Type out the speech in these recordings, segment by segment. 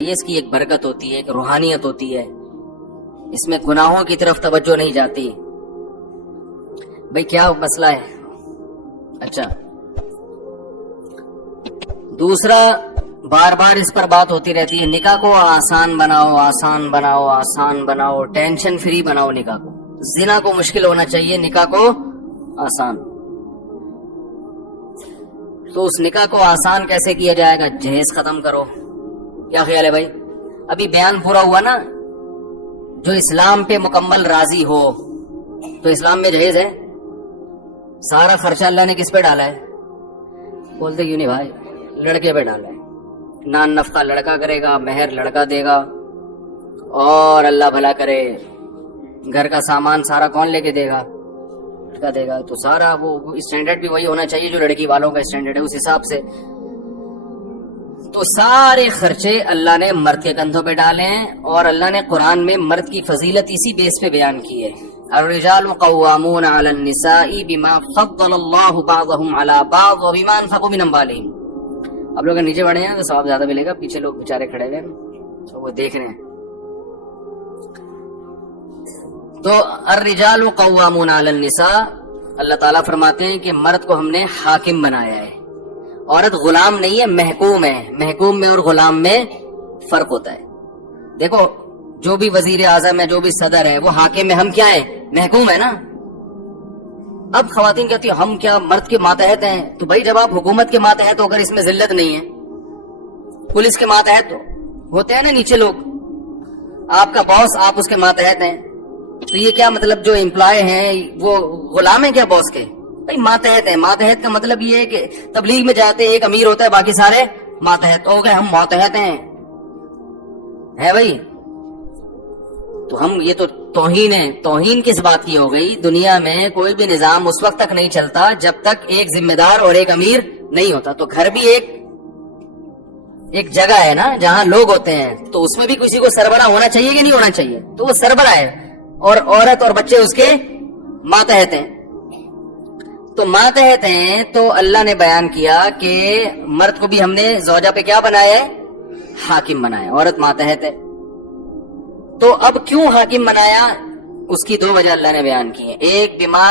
یہ اس کی ایک برکت ہوتی ہے، ایک روحانیت ہوتی ہے، اس میں گناہوں کی طرف توجہ نہیں جاتی۔ بھئی کیا مسئلہ ہے؟ اچھا، دوسرا بار بار اس پر بات ہوتی رہتی ہے، نکاح کو آسان بناؤ، آسان بناؤ، آسان بناؤ، ٹینشن فری بناؤ نکاح کو۔ زنا کو مشکل ہونا چاہیے، نکاح کو آسان۔ تو اس نکاح کو آسان کیسے کیا جائے گا؟ جہیز ختم کرو۔ کیا خیال ہے بھائی؟ ابھی بیان پورا ہوا نا، جو اسلام پہ مکمل راضی ہو تو اسلام میں جہیز ہے۔ سارا خرچہ اللہ نے کس پہ ڈالا ہے؟ بولتے کیوں نہیں بھائی؟ لڑکے پہ ڈالا ہے۔ نان نفقہ لڑکا کرے گا، مہر لڑکا دے گا، اور اللہ بھلا کرے گھر کا سامان سارا کون لے کے دے گا؟ لڑکا دے گا۔ تو سارا وہ اسٹینڈرڈ بھی وہی ہونا چاہیے جو لڑکی والوں کا اسٹینڈرڈ ہے، اس حساب سے۔ تو سارے خرچے اللہ نے مرد کے کندھوں پہ ڈالے ہیں، اور اللہ نے قرآن میں مرد کی فضیلت اسی بیس پہ بیان کی ہے۔ الرجال قوامون علی النساء بما فضل اللہ بعضهم علی بعض وبما انفقوا من اموالهم۔ اب لوگ نیچے بڑھے ہیں تو ثواب زیادہ ملے گا، پیچھے لوگ بےچارے کھڑے ہوئے ہیں تو وہ دیکھ رہے ہیں۔ تو الرجال قوامون علی النساء، اللہ تعالیٰ فرماتے ہیں کہ مرد کو ہم نے حاکم بنایا ہے، عورت غلام نہیں ہے، محکوم ہے۔ محکوم میں اور غلام میں فرق ہوتا ہے۔ دیکھو، جو بھی وزیر اعظم ہے، جو بھی صدر ہے، وہ حاکم ہے، ہم کیا ہیں؟ محکوم ہے نا۔ اب خواتین کہتی ہیں ہم کیا مرد کے ماتحت ہیں؟ تو بھائی جب آپ حکومت کے ماتحت ہو، اگر اس میں ذلت نہیں ہے، پولیس کے ماتحت ہوتے ہیں نا نیچے لوگ، آپ کا باس، آپ اس کے ماتحت ہیں، تو یہ کیا مطلب جو امپلائی ہیں وہ غلام ہیں کیا باس کے؟ بھائی ماتحت ہے۔ ماتحت کا مطلب یہ ہے کہ تبلیغ میں جاتے ایک امیر ہوتا ہے، باقی سارے ماتحت ہو گئے، ہم ماتحت ہیں، ہے بھائی؟ تو ہم، یہ تو توہین ہے۔ توہین کس بات کی ہو گئی؟ دنیا میں کوئی بھی نظام اس وقت تک نہیں چلتا جب تک ایک ذمہ دار اور ایک امیر نہیں ہوتا۔ تو گھر بھی ایک جگہ ہے نا جہاں لوگ ہوتے ہیں، تو اس میں بھی کسی کو سربراہ ہونا چاہیے کہ نہیں ہونا چاہیے؟ تو وہ سربراہ ہے، اور عورت اور بچے اس کے ماتحت ہیں۔ تو ماتحت ہیں، تو اللہ نے بیان کیا کہ مرد کو بھی ہم نے زوجہ پہ کیا بنایا ہے؟ حاکم بنایا۔ عورت ماتحت ہے، تو اب کیوں حاکم بنایا؟ اس کی دو وجہ اللہ نے بیان کی ہیں۔ ایک، بما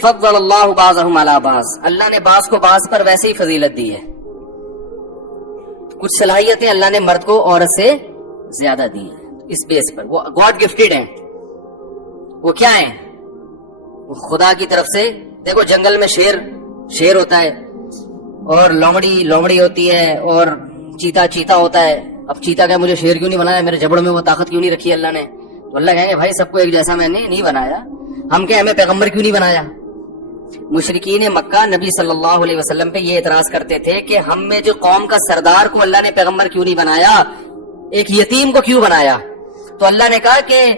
فضل اللہ بعضهم علی بعض، اللہ نے بعض کو بعض پر ویسے ہی فضیلت دی ہے۔ کچھ صلاحیتیں اللہ نے مرد کو عورت سے زیادہ دی ہیں، اس بیس پر وہ گاڈ گفٹڈ ہیں۔ وہ کیا ہیں؟ وہ خدا کی طرف سے۔ دیکھو جنگل میں شیر ہوتا ہے، اور لومڑی ہوتی ہے، اور چیتا ہوتا ہے۔ اب چیتا کہ مجھے شیر کیوں نہیں بنایا، میرے جبڑ میں وہ طاقت کیوں نہیں رکھی اللہ نے؟ تو اللہ کہیں گے بھائی سب کو ایک جیسا میں نے نہیں بنایا، ہم کہ ہمیں پیغمبر کیوں نہیں بنایا؟ مشرکین مکہ نبی صلی اللہ علیہ وسلم پہ یہ اعتراض کرتے تھے کہ ہم میں جو قوم کا سردار کو اللہ نے پیغمبر کیوں نہیں بنایا، ایک یتیم کو کیوں بنایا؟ تو اللہ نے کہا کہ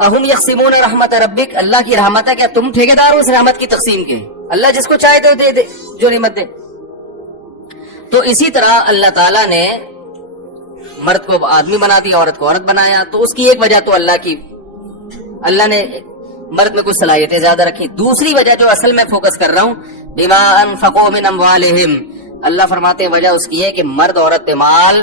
اہم یقسمون رحمت ربک، اللہ کی رحمت ہے، کیا تم ٹھیکیدار ہو اس رحمت کی تقسیم کے؟ اللہ جس کو چاہے تو دے دے، جو نعمت دے۔ تو اسی طرح اللہ تعالیٰ نے مرد کو آدمی بنا دیا، عورت کو عورت بنایا۔ تو اس کی ایک وجہ تو اللہ نے مرد میں کچھ صلاحیتیں زیادہ رکھی۔ دوسری وجہ جو اصل میں فوکس کر رہا ہوں، بما انفقوا من اموالہم، اللہ فرماتے ہیں وجہ اس کی ہے کہ مرد عورت پہ مال،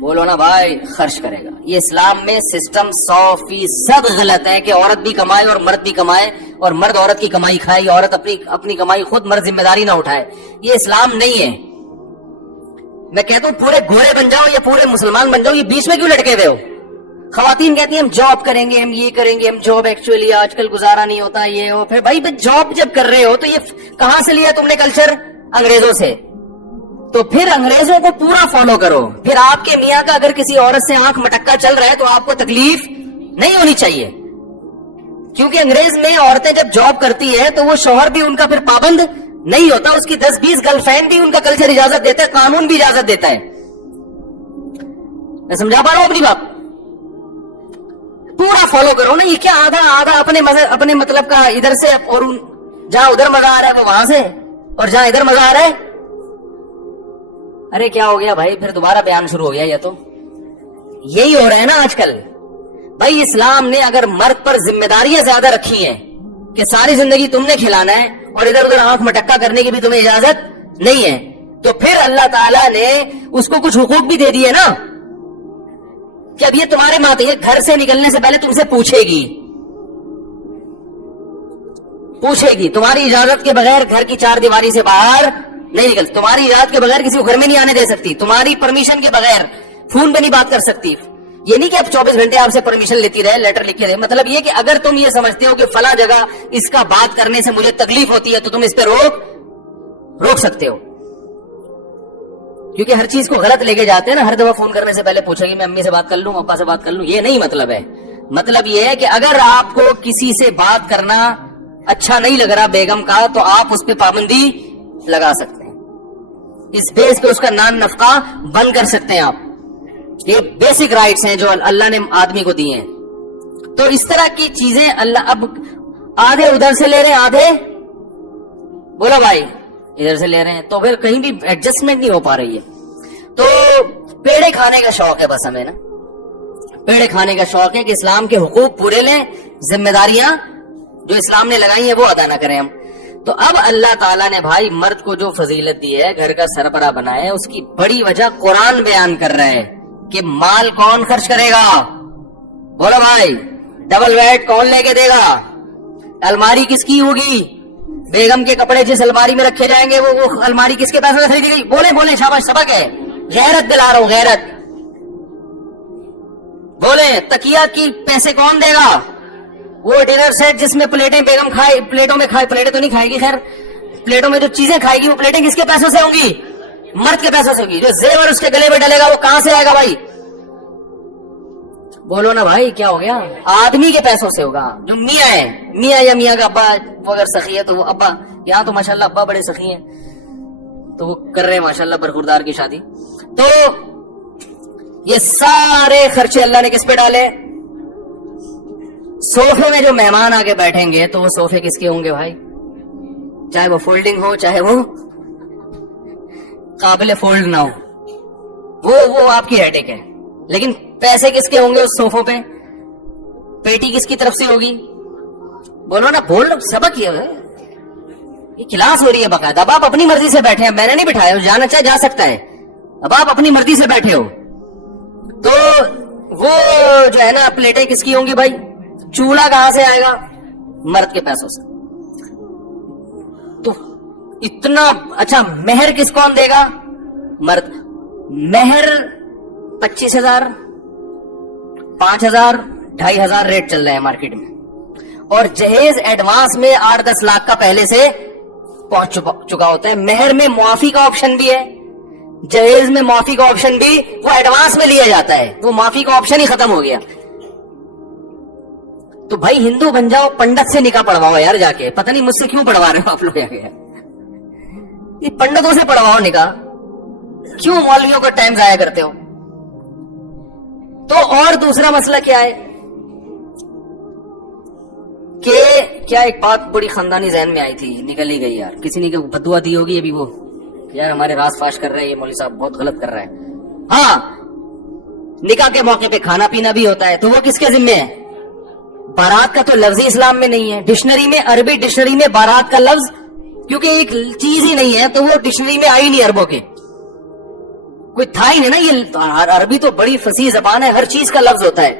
بولو نا بھائی، خرچ کرے گا۔ یہ اسلام میں سسٹم 100% غلط ہے کہ عورت بھی کمائے اور مرد بھی کمائے، اور مرد عورت کی کمائی کھائے، عورت اپنی کمائی خود، مرد ذمہ داری نہ اٹھائے۔ یہ اسلام نہیں ہے۔ میں کہتا ہوں پورے گھوڑے بن جاؤ یا پورے مسلمان بن جاؤ، یہ بیچ میں کیوں لٹکے ہوئے ہو؟ خواتین کہتی ہیں ہم جاب کریں گے، ہم یہ کریں گے، ہم جاب ایکچولی آج کل گزارا نہیں ہوتا، یہ ہو۔ پھر بھائی جاب جب کر رہے ہو تو یہ کہاں سے لیا تم نے کلچر؟ انگریزوں سے۔ تو پھر انگریزوں کو پورا فالو کرو۔ پھر آپ کے میاں کا اگر کسی عورت سے آنکھ مٹکا چل رہا ہے تو آپ کو تکلیف نہیں ہونی چاہیے، کیونکہ انگریز میں عورتیں جب جاب کرتی ہے تو وہ شوہر بھی ان کا پھر پابند نہیں ہوتا، اس کی 10-20 گرل فرینڈ بھی ان کا کلچر اجازت دیتا ہے، قانون بھی اجازت دیتا ہے۔ میں سمجھا پا رہا ہوں اپنی بات؟ پورا فالو کرو نا۔ یہ کیا آدھا اپنے مطلب کا ادھر سے، اور جہاں ادھر مزہ آ رہا ہے وہ وہاں سے، اور جہاں ادھر مزہ آ رہا ہے، ارے کیا ہو گیا بھائی؟ پھر دوبارہ بیان شروع ہو گیا۔ یہ تو یہی ہو رہا ہے نا آج کل۔ بھائی اسلام نے اگر مرد پر ذمہ داریاں زیادہ رکھی ہیں کہ ساری زندگی تم نے کھلانا ہے، اور ادھر ادھر آنکھ مٹکا کرنے کی بھی تمہیں اجازت نہیں ہے، تو پھر اللہ تعالیٰ نے اس کو کچھ حقوق بھی دے دیے نا کہ اب یہ تمہارے ماں یہ گھر سے نکلنے سے پہلے تم سے پوچھے گی تمہاری اجازت کے بغیر گھر کی چار دیواری سے باہر نہیں نکل، تمہاری اجازت کے بغیر کسی کو گھر میں نہیں آنے دے سکتی، تمہاری پرمیشن کے بغیر فون پہ نہیں بات کر سکتی. یہ نہیں کہ اب 24 گھنٹے آپ سے پرمیشن لیتی رہے، لیٹر لکھ کے رہے. مطلب یہ کہ اگر تم یہ سمجھتے ہو کہ فلاں جگہ اس کا بات کرنے سے مجھے تکلیف ہوتی ہے تو تم اس پہ روک سکتے ہو. کیونکہ ہر چیز کو غلط لے کے جاتے ہیں نا، ہر دفعہ فون کرنے سے پہلے پوچھیں گے میں امی سے بات کر لوں، ابا سے بات کر لوں. یہ نہیں مطلب ہے. مطلب یہ ہے کہ اگر آپ کو کسی سے بات کرنا اچھا نہیں لگ رہا بیگم کا تو آپ اس پہ پابندی لگا سکتے ہیں، اس بیس پہ اس کا نان نفقہ بند کر سکتے ہیں آپ. یہ بیسک رائٹس ہیں جو اللہ نے آدمی کو دیے ہیں. تو اس طرح کی چیزیں اللہ اب آدھے ادھر سے لے رہے ہیں، آدھے بولو بھائی ادھر سے لے رہے ہیں، تو پھر کہیں بھی ایڈجسٹمنٹ نہیں ہو پا رہی ہے. تو پیڑے کھانے کا شوق ہے بس ہمیں نا، پیڑے کھانے کا شوق ہے کہ اسلام کے حقوق پورے لیں، ذمہ داریاں جو اسلام نے لگائی ہیں وہ ادا نہ کریں ہم. تو اب اللہ تعالیٰ نے بھائی مرد کو جو فضیلت دی ہے، گھر کا سربراہ بنایا ہے، اس کی بڑی وجہ قرآن بیان کر رہا ہے کہ مال کون خرچ کرے گا. بولو بھائی ڈبل بیڈ کون لے کے دے گا، الماری کس کی ہوگی، بیگم کے کپڑے جس الماری میں رکھے جائیں گے وہ الماری کس کے پیسوں سے خریدی گئی. بولے شاباش، سبق ہے، غیرت دلا رہا ہوں، غیرت. بولے تکیہ کی پیسے کون دے گا، وہ ڈنر سیٹ جس میں پلیٹیں بیگم کھائے، پلیٹوں میں کھائے، پلیٹیں تو نہیں کھائے گی خیر، پلیٹوں میں جو چیزیں کھائے گی وہ پلیٹیں کس کے پیسوں سے ہوں گی، مرد کے پیسوں سے ہوگی. جو زیور اس کے گلے میں ڈلے گا وہ کہاں سے آئے گا بھائی، بولو نا بھائی کیا ہو گیا، آدمی کے پیسوں سے ہوگا. جو میاں ہے، میاں یا میاں کا ابا وہ اگر سخی ہے تو وہ ابا، یہاں تو ماشاءاللہ ابا بڑے سخی ہیں تو وہ کر رہے ہیں ماشاءاللہ برخوردار کی شادی. تو یہ سارے خرچے اللہ نے کس پہ ڈالے، صوفے میں جو مہمان آ کے بیٹھیں گے تو وہ صوفے کس کے ہوں گے بھائی، چاہے وہ فولڈنگ ہو چاہے وہ قابل فولڈ نہ ہو، وہ آپ کی ہیڈیک ہے. لیکن پیسے کس کے ہوں گے اس صوفوں پہ، پیٹی کس کی طرف سے ہوگی، بولو نا، بول سبق یہ کلاس ہو رہی ہے باقاعدہ. اب آپ اپنی مرضی سے بیٹھے ہیں، میں نے نہیں بٹھایا، جانا چاہے جا سکتا ہے. اب آپ اپنی مرضی سے بیٹھے ہو تو وہ جو ہے نا پلیٹیں کس کی ہوں گی بھائی، چولہا کہاں سے آئے گا، مرد کے پیسوں سے. تو اتنا اچھا مہر کس کون دے گا، مرد. مہر 25,000 5,000 2,500 ریٹ چل رہے ہیں مارکیٹ میں، اور جہیز ایڈوانس میں 8-10 لاکھ کا پہلے سے پہنچ چکا ہوتا ہے. مہر میں معافی کا آپشن بھی ہے، جہیز میں معافی کا آپشن بھی وہ ایڈوانس میں لیا جاتا ہے، وہ معافی کا آپشن ہی ختم ہو گیا. تو بھائی ہندو بن جاؤ، پنڈت سے نکاح پڑھواؤ یار جا کے، پتہ نہیں مجھ سے کیوں پڑھوا رہے ہو آپ لوگ، یہ پنڈتوں سے پڑھواؤ نکاح، کیوں مولویوں کا ٹائم ضائع کرتے ہو. تو اور دوسرا مسئلہ کیا ہے کہ کیا ایک بات بڑی خاندانی ذہن میں آئی تھی، نکل ہی گئی یار، کسی نے بدعا دی ہوگی ابھی، وہ یار ہمارے راز فاش کر رہے ہیں یہ مولوی صاحب، بہت غلط کر رہا ہے. ہاں نکاح کے موقع پہ کھانا پینا بھی ہوتا ہے، تو وہ کس کے ذمہ ہے، بارات کا تو لفظ ہی اسلام میں نہیں ہے. ڈکشنری میں، عربی ڈکشنری میں بارات کا لفظ کیونکہ ایک چیز ہی نہیں ہے تو وہ ڈکشنری میں آئی نہیں، عربوں کے کوئی تھا ہی نہیں نا. یہ عربی تو بڑی فصیح زبان ہے، ہر چیز کا لفظ ہوتا ہے،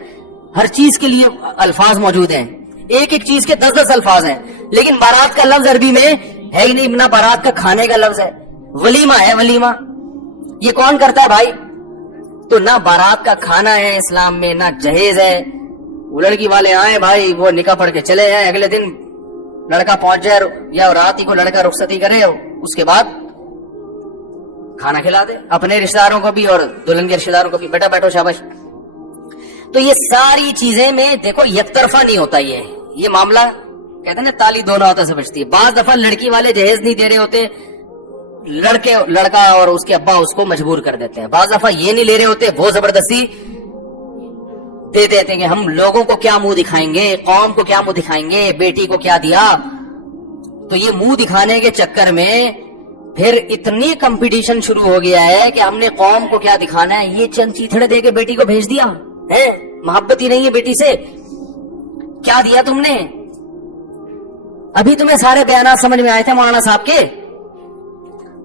ہر چیز کے لیے الفاظ موجود ہیں، ایک ایک چیز کے 10-10 الفاظ ہیں. لیکن بارات کا لفظ عربی میں ہے ہی نہیں، نہ بارات کا کھانے کا لفظ ہے. ولیمہ ہے، ولیمہ یہ کون کرتا ہے بھائی، تو نہ بارات کا کھانا ہے اسلام میں، نہ جہیز ہے. وہ لڑکی والے آئے بھائی، وہ نکاح پڑھ کے چلے جائیں، اگلے دن لڑکا پہنچ جائے یا رات ہی کو لڑکا رخصتی کرے، اس کے بعد کھانا کھلا دے اپنے رشتہ داروں کو بھی اور دلہن کے رشتہ داروں کو بھی، بیٹا بیٹھو شاباش. تو یہ ساری چیزیں میں دیکھو یک طرفہ نہیں ہوتا، یہ معاملہ کہتے ہیں نا تالی دونوں ہاتھوں سے بجتی ہے. بعض دفعہ لڑکی والے جہیز نہیں دے رہے ہوتے، لڑکا اور اس کے ابا اس کو مجبور کر دیتے ہیں. بعض دفعہ یہ نہیں لے رہے ہوتے، وہ زبردستی دے دیتے ہیں کہ ہم لوگوں کو کیا منہ دکھائیں گے، قوم کو کیا منہ دکھائیں گے، بیٹی کو کیا دیا. تو یہ منہ دکھانے کے چکر میں پھر اتنی کمپٹیشن شروع ہو گیا ہے کہ ہم نے قوم کو کیا دکھانا ہے، یہ چند چیتھڑے دے کے بیٹی کو بھیج دیا ہے، محبت ہی نہیں ہے بیٹی سے. کیا دیا تم نے، ابھی تمہیں سارے بیانات سمجھ میں آئے تھے مولانا صاحب کے،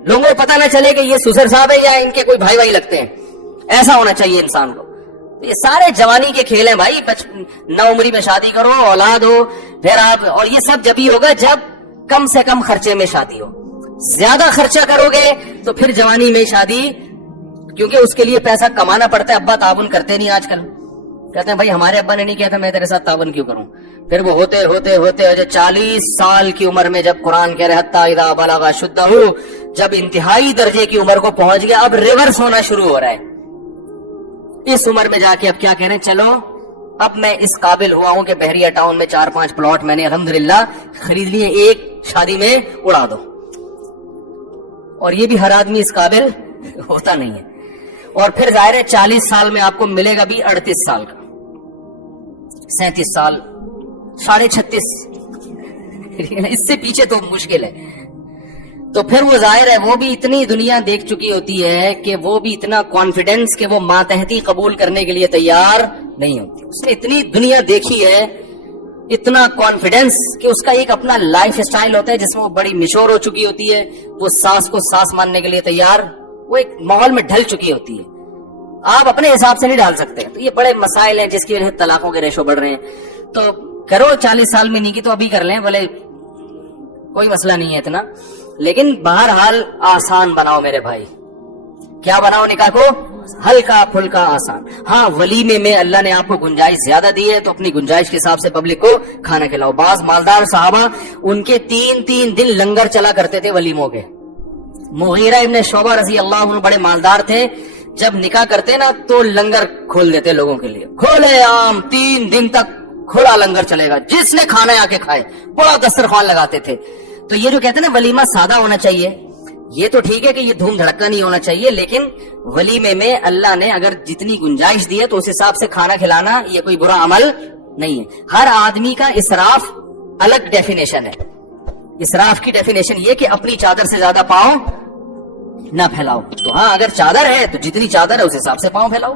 لوگوں کو پتہ نہ چلے کہ یہ سسر صاحب ہے یا ان کے کوئی بھائی بھائی لگتے ہیں. ایسا ہونا چاہیے انسان کو. یہ سارے جوانی کے کھیل ہیں بھائی. 9 عمری میں شادی کرو, اولاد ہو, پھر آپ, اور یہ سب جب ہی ہوگا جب کم سے کم خرچے میں شادی ہو. زیادہ خرچہ کرو گے تو پھر جوانی میں شادی, کیونکہ اس کے لیے پیسہ کمانا پڑتا ہے. ابا تعاون کرتے نہیں آج کل, کہتے ہیں بھائی ہمارے ابا نے نہیں کہتا میں تیرے ساتھ تعاون کیوں کروں. پھر وہ ہوتے ہوتے ہوتے 40 سال کی عمر میں جب قرآن کہہ رہے حتی اذا بلغ اشدہ, جب انتہائی درجے کی عمر کو پہنچ گیا, اب ریورس ہونا شروع ہو رہا ہے. اس عمر میں جا کے اب کیا کہہ رہے ہیں, چلو اب میں اس قابل ہوا ہوں کہ بحریہ ٹاؤن میں 4-5 پلاٹ میں نے الحمدللہ خرید لیے, ایک شادی میں اڑا دو. اور یہ بھی ہر آدمی اس قابل ہوتا نہیں ہے. اور پھر ظاہر ہے 40 سال میں آپ کو ملے گا بھی 38 سال کا, 37 سال, 36.5, اس سے پیچھے تو مشکل ہے. تو پھر وہ ظاہر ہے وہ بھی اتنی دنیا دیکھ چکی ہوتی ہے کہ وہ بھی اتنا کانفیڈنس کہ وہ ماتحتی قبول کرنے کے لیے تیار نہیں ہوتی. اس نے اتنی دنیا دیکھی ہے, اتنا کانفیڈنس کہ اس کا ایک اپنا لائف سٹائل ہوتا ہے جس میں وہ بڑی میچور ہو چکی ہوتی ہے. وہ ساس کو ساس ماننے کے لیے تیار, وہ ایک ماحول میں ڈھل چکی ہوتی ہے. آپ اپنے حساب سے نہیں ڈال سکتے. تو یہ بڑے مسائل ہیں جس کی وجہ سے طلاقوں کے ریشو بڑھ رہے ہیں. تو کرو 40 سال میں نہیں کی تو ابھی کر لیں, بولے کوئی مسئلہ نہیں ہے اتنا, لیکن بہرحال آسان بناؤ میرے بھائی. کیا بناؤ نکاح کو؟ ہلکا پھلکا آسان. ہاں ولیمے میں اللہ نے آپ کو گنجائش زیادہ دی ہے تو اپنی گنجائش کے حساب سے پبلک کو کھانا کھلاؤ. بعض مالدار صحابہ ان کے 3 دن لنگر چلا کرتے تھے ولیموں کے. مغیرہ ابن شعبہ رضی اللہ عنہ بڑے مالدار تھے, جب نکاح کرتے نا تو لنگر کھول دیتے لوگوں کے لیے, کھولے عام 3 دن تک کھلا لنگر چلے گا, جس نے کھانا آ کے کھائے. بڑا دسترخوان لگاتے تھے. تو یہ جو کہتے ہیں نا ولیمہ سادہ ہونا چاہیے, یہ تو ٹھیک ہے کہ یہ دھوم دھڑکا نہیں ہونا چاہیے, لیکن ولیمے میں اللہ نے اگر جتنی گنجائش دی ہے تو اس حساب سے کھانا کھلانا یہ کوئی برا عمل نہیں ہے. ہر آدمی کا اسراف الگ ڈیفینیشن ہے. اسراف کی ڈیفینیشن یہ کہ اپنی چادر سے زیادہ پاؤں نہ پھیلاؤ. تو ہاں اگر چادر ہے تو جتنی چادر ہے اس حساب سے پاؤں پھیلاؤ,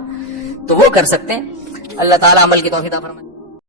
تو وہ کر سکتے ہیں. اللہ تعالیٰ عمل کی توفیق عطا فرمائے.